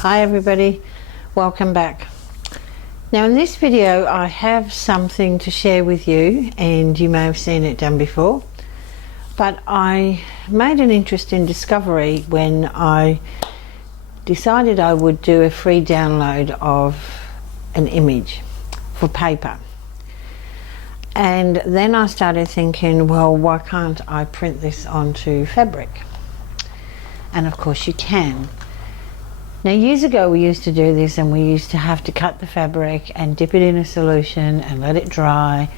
Hi everybody, welcome back. Now in this video I have something to share with you, and you may have seen it done before, but I made an interesting discovery when I decided I would do a free download of an image for paper. And then I started thinking, well, why can't I print this onto fabric? And of course you can. Now years ago we used to do this, and we used to have to cut the fabric and dip it in a solution and let it dry,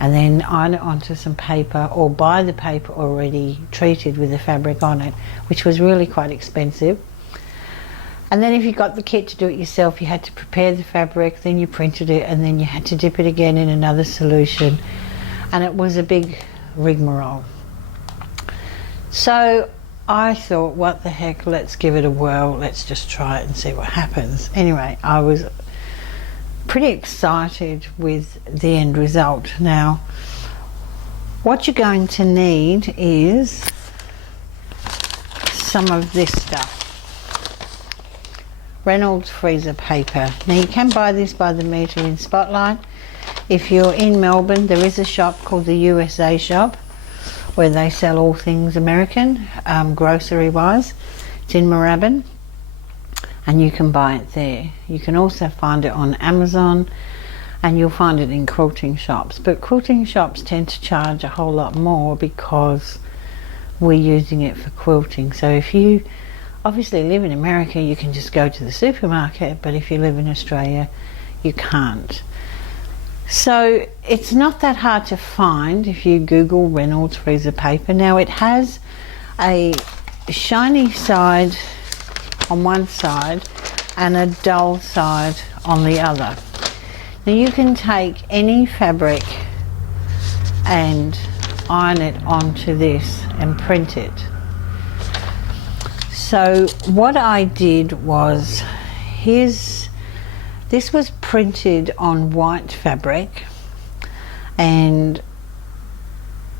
and then iron it onto some paper or buy the paper already treated with the fabric on it, which was really quite expensive. And then if you got the kit to do it yourself, you had to prepare the fabric, then you printed it, and then you had to dip it again in another solution, and it was a big rigmarole. So I thought, what the heck, let's give it a whirl, let's just try it and see what happens. Anyway, I was pretty excited with the end result. Now, what you're going to need is some of this stuff. Reynolds freezer paper. Now you can buy this by the metre in Spotlight. If you're in Melbourne, there is a shop called the USA shop where they sell all things American, grocery wise. It's in Moorabbin, and you can buy it there. You can also find it on Amazon, and you'll find it in quilting shops, but quilting shops tend to charge a whole lot more because we're using it for quilting. So if you obviously live in America, you can just go to the supermarket, but if you live in Australia, you can't. So it's not that hard to find if you Google Reynolds freezer paper. Now it has a shiny side on one side and a dull side on the other. Now you can take any fabric and iron it onto this and print it. So what I did was, this was printed on white fabric, and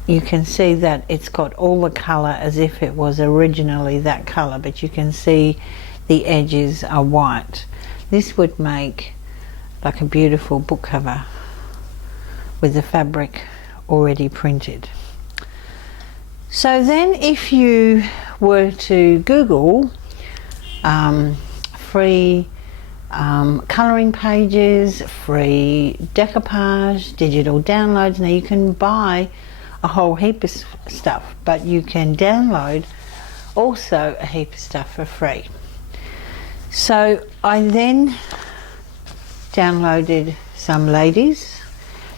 you can see that it's got all the colour as if it was originally that colour, but you can see the edges are white. This would make like a beautiful book cover with the fabric already printed. So then if you were to Google free colouring pages, free decoupage, digital downloads. Now you can buy a whole heap of stuff, but you can download also a heap of stuff for free. So I then downloaded some ladies.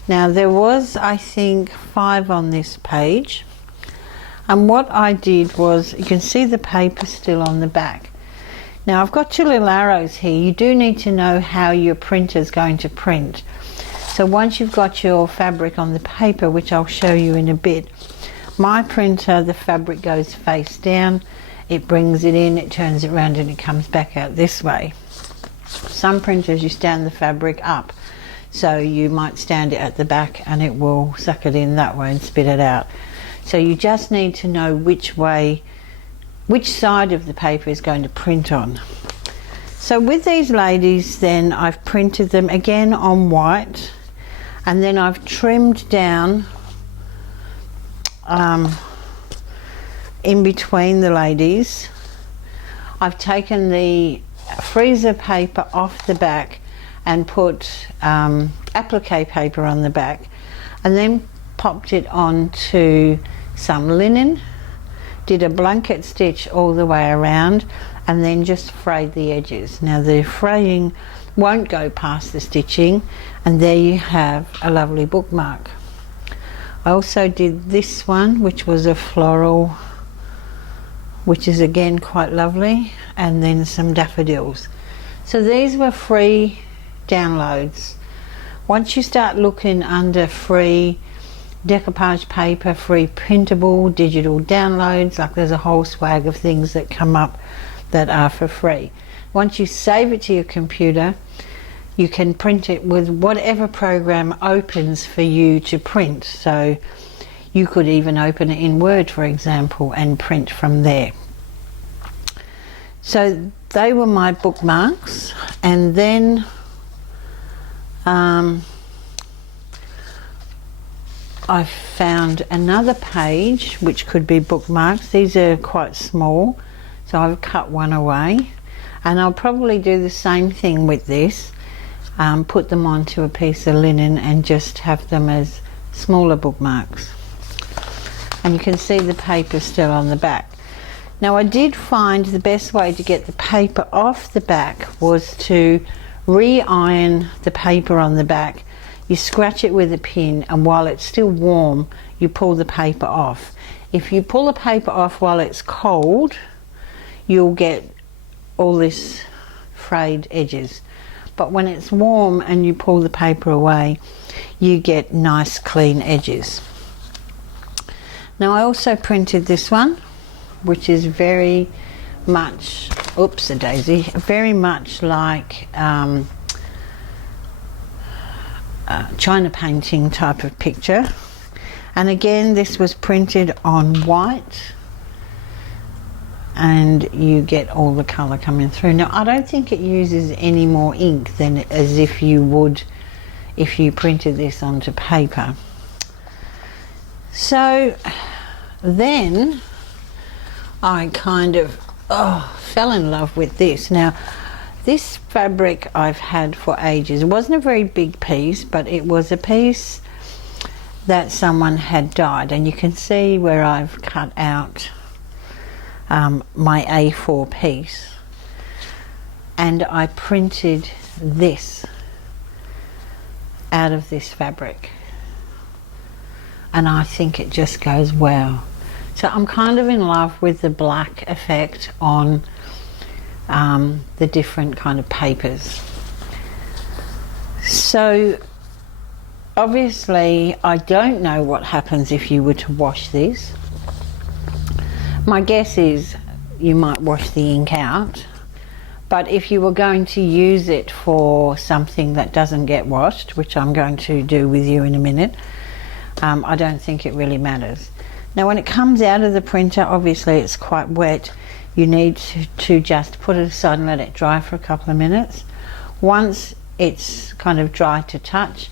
Now there was, I think, 5 on this page, and what I did was, you can see the paper still on the back. Now I've got 2 little arrows here. You do need to know how your printer is going to print. So once you've got your fabric on the paper, which I'll show you in a bit, my printer, the fabric goes face down, it brings it in, it turns it around, and it comes back out this way. Some printers you stand the fabric up, so you might stand it at the back and it will suck it in that way and spit it out. So you just need to know which side of the paper is going to print on. So with these ladies, then I've printed them again on white, and then I've trimmed down in between the ladies. I've taken the freezer paper off the back and put applique paper on the back, and then popped it onto some linen, did a blanket stitch all the way around, and then just frayed the edges. Now the fraying won't go past the stitching, and there you have a lovely bookmark. I also did this one, which was a floral, which is again quite lovely, and then some daffodils. So these were free downloads. Once you start looking under free decoupage paper, free printable digital downloads, like there's a whole swag of things that come up that are for free. Once you save it to your computer, you can print it with whatever program opens for you to print. So you could even open it in Word, for example, and print from there. So they were my bookmarks, and then I found another page which could be bookmarks. These are quite small, so I've cut one away, and I'll probably do the same thing with this, put them onto a piece of linen and just have them as smaller bookmarks. And you can see the paper still on the back. Now, I did find the best way to get the paper off the back was to re-iron the paper on the back. You scratch it with a pin, and while it's still warm, you pull the paper off. If you pull the paper off while it's cold, you'll get all this frayed edges. But when it's warm and you pull the paper away, you get nice clean edges. Now, I also printed this one, which is very much, oops a daisy, very much like China painting type of picture. And again, this was printed on white, and you get all the colour coming through. Now, I don't think it uses any more ink than as if you would if you printed this onto paper. So then I kind of fell in love with this. Now, this fabric I've had for ages. It wasn't a very big piece, but it was a piece that someone had dyed, and you can see where I've cut out my A4 piece, and I printed this out of this fabric, and I think it just goes wow. So I'm kind of in love with the black effect on the different kind of papers. So obviously I don't know what happens if you were to wash this. My guess is you might wash the ink out, but if you were going to use it for something that doesn't get washed, which I'm going to do with you in a minute, I don't think it really matters. Now, when it comes out of the printer, obviously it's quite wet. You need to just put it aside and let it dry for a couple of minutes. Once it's kind of dry to touch,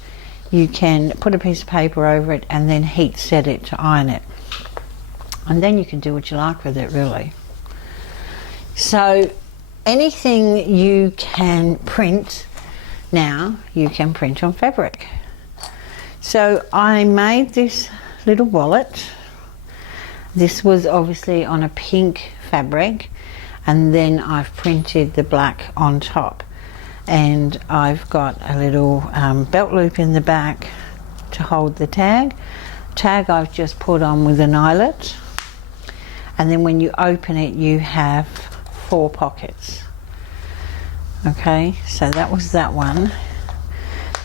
you can put a piece of paper over it and then heat set it to iron it. And then you can do what you like with it, really. So anything you can print now, you can print on fabric. So I made this little wallet. This was obviously on a pink fabric, and then I've printed the black on top, and I've got a little belt loop in the back to hold the tag. Tag I've just put on with an eyelet, and then when you open it you have 4 pockets. Okay, so that was that one.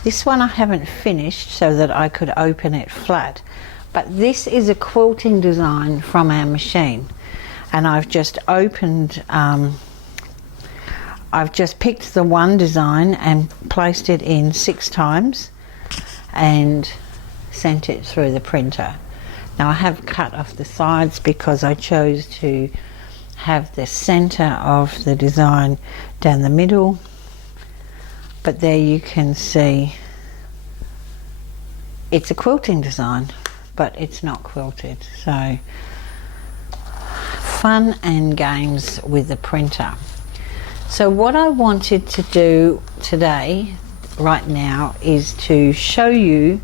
This one I haven't finished so that I could open it flat, but this is a quilting design from our machine, and I've just opened, I've just picked the one design and placed it in 6 times and sent it through the printer. Now, I have cut off the sides because I chose to have the center of the design down the middle, but there you can see it's a quilting design, but it's not quilted. So fun and games with the printer. So what I wanted to do today, right now, is to show you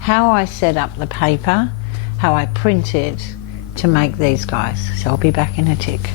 how I set up the paper, how I printed to make these guys. So I'll be back in a tick.